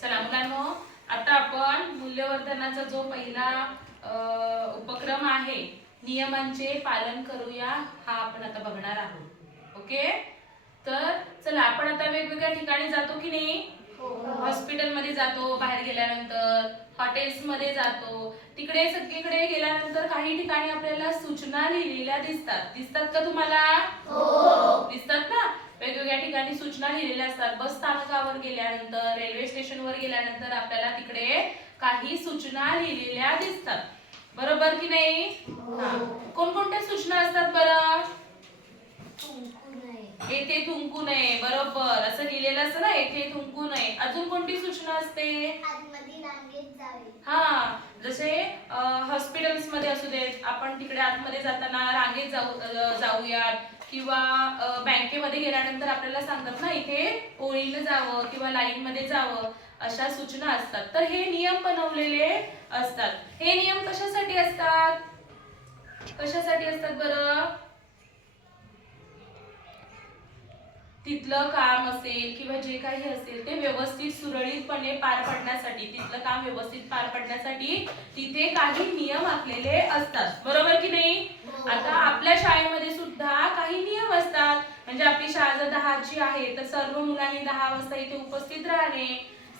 चला मुलांनो, आता आपण मूल्यवर्धनाचा जो पहिला उपक्रम आहे, नियमांचे पालन करूया, हा आपण आता बघणार आहोत. ओके, तर चला आपण आता वेगवेगळ्या ठिकाणी जातो की नाही. हॉस्पिटलमध्ये जातो, बाहेर गेल्यानंतर हॉटेल्समध्ये जातो, तिकडे सगळीकडे गेल्यानंतर काही ठिकाणी आपल्याला सूचना लिहिलेल्या दिसतात का तुम्हाला? दिसतात ना. वेगवेगळ्या ठिकाणी सूचना लिहिलेल्या असतात. बस स्थानकावर गेल्यानंतर, रेल्वे स्टेशनवर गेल्यानंतर आपल्याला तिकडे काही सूचना लिहिलेल्या दिसतात. बरोबर की नाही? कोणकोणत्या सूचना असतात बरं? येथे थुंकू नये. बरोबर, असं लिहिलेलं असतं ना, येथे थुंकू नये. अजून कोणती सूचना असते? हा, जसे हॉस्पिटल्स मध्ये असू देत, आपण तिकडे आतमध्ये जाताना रांगेत जाऊयात, किंवा बँकेमध्ये गेल्यानंतर आपल्याला सांगतात ना, इथे ओळीनं जावं किंवा लाईन मध्ये जावं, अशा सूचना असतात. तर हे नियम बनवलेले असतात. हे नियम कशासाठी असतात? कशासाठी असतात बरं? तिथलं काम असेल किंवा जे काही असेल ते व्यवस्थित सुरळीतपणे पार पडण्यासाठी, तिथलं काम व्यवस्थित पार पडण्यासाठी तिथे काही नियम आखलेले असतात. बरोबर की नाही? आता आपल्या शाळेमध्ये सुद्धा काही नियम असतात. म्हणजे आपली शाळा जर 10ची आहे तर सर्व मुलांनी 10 वाजता इथे उपस्थित राहणे.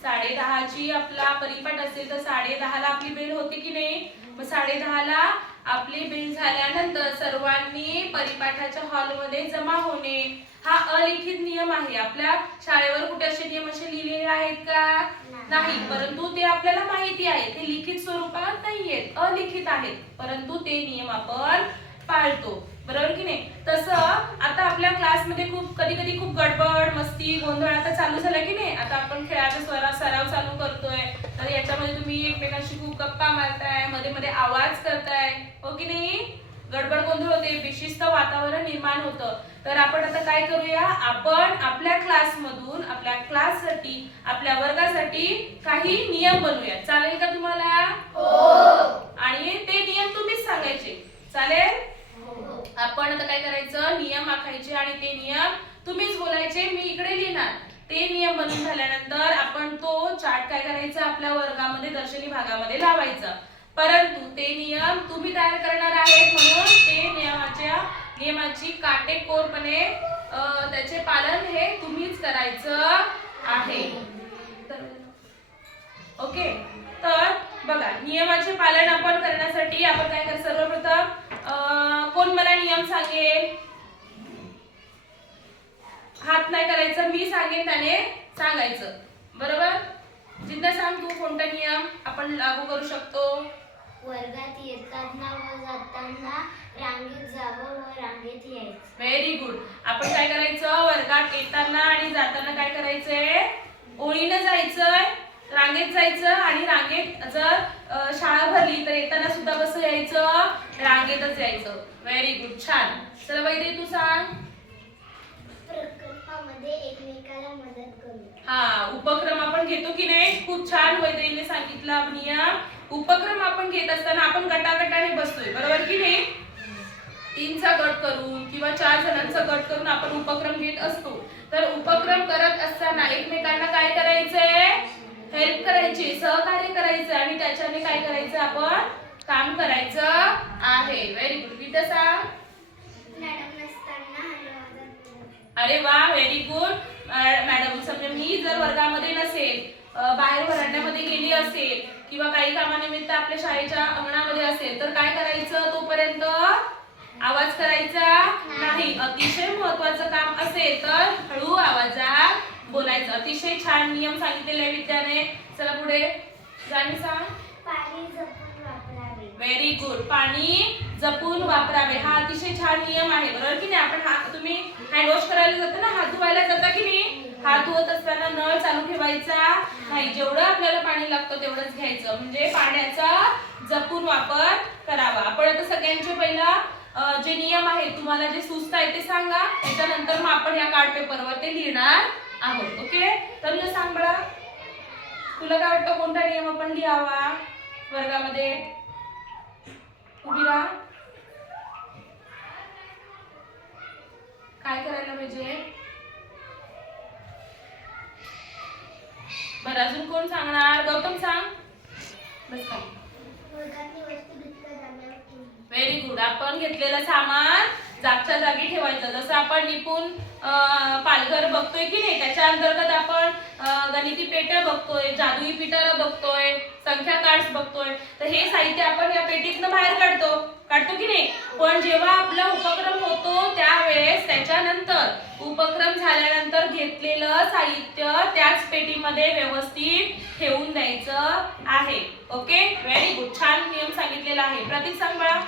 10:30ची आपला परिपाठ असेल तर 10:30ला आपली बेल होते की नाही. मग 10:30ला आपली बेल झाल्यानंतर सर्वांनी परिपाठाच्या हॉलमध्ये जमा होणे, हा अलिखित नियम आहे. आपल्या शाळेवर कुठे असे नियम असे लिहिलेले आहेत का? नाही, परंतु ते आपल्याला माहिती आहे. ते लिखित स्वरूपात नाहीयेत, अलिखित आहेत, परंतु ते नियम आपण पाळतो. बरोबर की नाही? तसं आता आपल्या क्लासमध्ये कधी कधी खूप गडबड, मस्ती, गोंधळ आता चालू झाला की नाही. आता आपण खेळाचा सराव चालू करतोय, तर याच्यामध्ये तुम्ही एकमेकांशी खूप गप्पा मारताय, मध्ये मध्ये आवाज करताय, हो की नाही? गडबड गोंधळ होते, बेशिस्त वातावरण निर्माण होतं. तर आपण आता काय करूया, आपण आपल्या क्लासमधून, आपल्या क्लाससाठी, आपल्या वर्गासाठी काही नियम बनवूया. चालेल का तुम्हाला? आणि ते नियम तुम्हीच सांगायचे. चालेल? आपण आता काय करायचं, नियम आखायचे आणि ते नियम तुम्हीच बोलायचे, मी इकडे लिहिणार. ते नियम बनवून झाल्यानंतर आपण तो चार्ट काय करायचा, आपल्या वर्गामध्ये दर्शनी भागामध्ये लावायचा. परंतु ते नियम तुम्ही तयार करणार आहेत, म्हणून ते नियमाची काटेकोरपणे त्याचे पालन हे तुम्हीच करायचं आहे. ओके, तर बघा, नियमाचे पालन आपण करण्यासाठी आपण काय कर, सर्वप्रथम कोण मला नियम सांगेल? हात नाही करायचं, मी सांगेन त्याने सांगायचं. बरोबर? जिंदा सांग तू, कोणता नियम आपण लागू करू शकतो? वर्गात येताना व जाताना रांगेत जावं व रांगेत यायचं. Very good. आपण काय करायचं, वर्गात येताना आणि जाताना काय करायचंय, ओळीनं जायचंय, रांगेत जायचं, आणि रांगेत जर शाळा भरली तर येताना सुद्धा कसं यायचं, रांगेतच यायचं. व्हेरी गुड, छान. चला वैदे तू सांग. प्रकल्पामध्ये एकमेकाला मदत करू. हा, उपक्रम आपण घेतो की नाही. खूप छान वैदेने सांगितला नियम. उपक्रम आपण घेत असताना आपण गटागटाने बसतोय, बरोबर की नाही. 3चा गट करून किंवा 4 जणांचा गट करून आपण उपक्रम घेत असतो. तर उपक्रम करत असताना एकमेकांना काय करायचंय, हेल्प करायची, सहकार्य करायचं, आणि त्याच्याने काय करायचं, आपण काम करायचं आहे. Very good. विद्या सांग. मॅडम नसताना अरे वा, व्हेरी गुड. मॅडम, समजा मी जर वर्गामध्ये नसेल, बाहेर वरांड्यामध्ये गेली असेल, किंवा काही कामानिमित्त आपल्या शाळेच्या अंगणामध्ये असेल, तर काय करायचं, तोपर्यंत आवाज करायचा नाही. अतिशय महत्त्वाचं काम असेल तर हळू आवाजात बोलायचं. अतिशय छान नियम सांगितलेले आहे विद्याने. चला पुढे जाणी सांग. पाणी जपून वापरावे. Very good. पाणी जपून वापरावे, हा अतिशय छान नियम आहे. बरोबर की नाही. आपण तुम्ही हँड वॉश करायला जाता ना, हात धुवायला जाता की नाही, हात धुवत असताना नळ चालू ठेवायचा नाही. जेवढं आपल्याला पाणी लागतं तेवढंच घ्यायचं, म्हणजे पाण्याचा जपून वापर करावा. आपण आता सगळ्यांचे पहिला जे नियम आहेत, तुम्हाला जे सुचत आहे ते सांगा, त्याच्यानंतर मग आपण या कार्ड पेपरवर ते लिहिणार आहोत. ओके, तर तुला सांग बळा, तुला काय वाटतं, कोणता नियम आपण लिहावा वर्गामध्ये? उभी राहा. काय करायला पाहिजे? बरं अजून कोण सांगणार? गौतम सांग. बस खाली. वर्गातली वस्तू विकत झाल्यावर ठेवणे. Very good. आपण घेतलेलं सामान जागच्या जागी ठेवायचं. जसं आपण निपुण पालघर बघतोय की नाही, त्याच्या अंतर्गत आपण गणिती पेट्या बघतोय, जादुई पिटारं बघतोय, संख्या कार्ड्स बघतोय. तर हे साहित्य आपण या पेटीतनं बाहेर काढतो की नाही. पण जेव्हा आपला उपक्रम होतो त्यावेळेस त्याच्यानंतर उपक्रम झाल्यानंतर घेतलेलं साहित्य त्याच पेटीमध्ये व्यवस्थित ठेवून द्यायचं आहे. Okay, very good. छान नियम सांगितलेला आहे. प्रतीक सांग बाळा.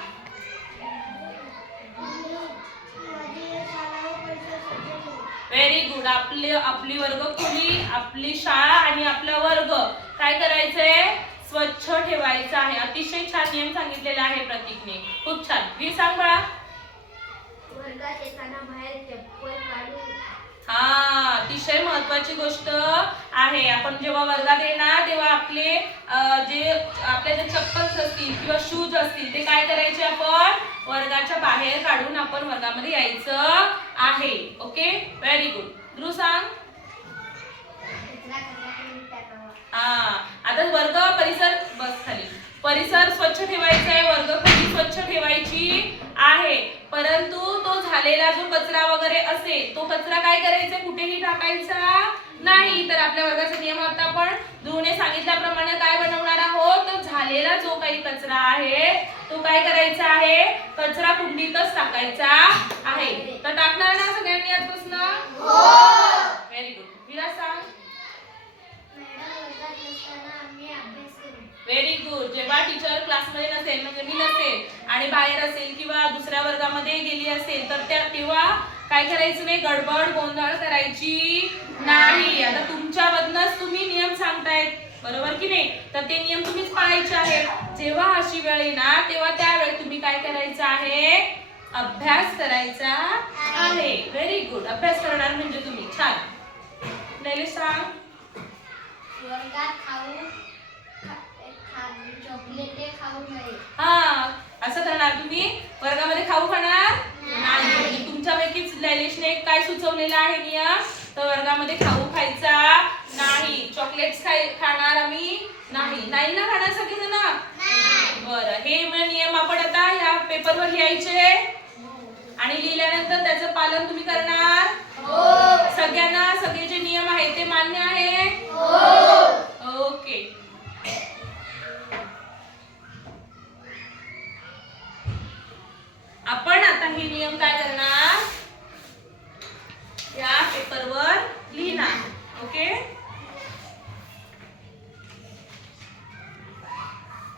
Very good. आपली वर्गखोली, आपली शाळा आणि आपला वर्ग काय करायचंय? स्वच्छ ठेवायचं आहे. अतिशय छान नियम सांगितलेला आहे प्रतीकने. खूप छान. वी सांग बाळा. वर्गात येताना बाहेर चप्पल काढून. हा, अतिशय महत्वाची गोष्ट आहे. आपण जेव्हा वर्गात येणार तेव्हा आपले जे चप्पल्स असतील किंवा शूज असतील ते काय करायचे? आपण वर्गाच्या बाहेर काढून आपण वर्गामध्ये यायचं आहे. Okay, very good. ध्रुव सांग. आता वर्ग परिसर, बस खाली. परिसर स्वच्छ ठेवायचा आहे, वर्गखोली स्वच्छ ठेवायची आहे. परंतु तो झालेला जो कचरा वगैरे असेल तो कचरा काय करायचा? कुठेही टाकायचा नाही. तर आपल्या वर्गाचा नियम आता आपण ध्रुवने सांगितल्याप्रमाणे काय बनवणार आहोत? तर झालेला जो काही कचरा आहे तो काय करायचा आहे? कचरा कुंडीतच टाकायचा आहे. तर टाकणार ना सगळ्यांनी आजपासून? हो. Very good. विराज सांग. Very good. जेव्हा टीचर क्लासमध्ये नसेल, म्हणजे मी नसेल आणि बाहेर असेल किंवा दुसऱ्या वर्गामध्ये गेली असेल तर तेव्हा काय करायचं नाही? गडबड गोंधळ करायची नाही. आता तुमच्यामधनच तुम्ही नियम सांगतायत, बरोबर की नाही? तर ते नियम तुम्हीच पाळायचे आहेत. जेव्हा अशी वेळ येणार तेव्हा त्यावेळी तुम्ही काय करायचं आहे? अभ्यास करायचा आहे. Very good. अभ्यास करणार म्हणजे तुम्ही. छान. नैलेश सांग. वर्गात चॉकलेट खाऊ नये. हा, असं करणार तुम्ही? वर्गामध्ये खाऊ खाणार नाही. तुमच्यापैकीच लैलेशने काय सुचवलेला आहे नियम? तर वर्गामध्ये खाऊ खायचा नाही. चॉकलेट्स खाणार आम्ही नाही. नाही ना खाणार सगळेजण? बरं, हे नियम आपण आता ह्या पेपरवर लिहायचे आणि लिहिल्यानंतर त्याचं पालन तुम्ही करणार? सगळ्यांना सगळे जे नियम आहेत ते मान्य आहे? ओके. आपण आता हे नियम काय करणार? या पेपरवर लिहिणार. ओके,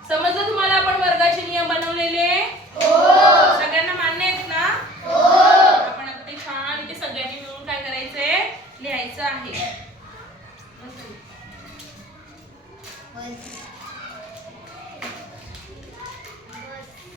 समजलं तुम्हाला आपण वर्गाचे नियम बनवलेले? सगळ्यांना मान्य आहेत ना? आपण आता ते छान इथे सगळ्यांनी मिळून काय करायचंय? लिहायचं आहे.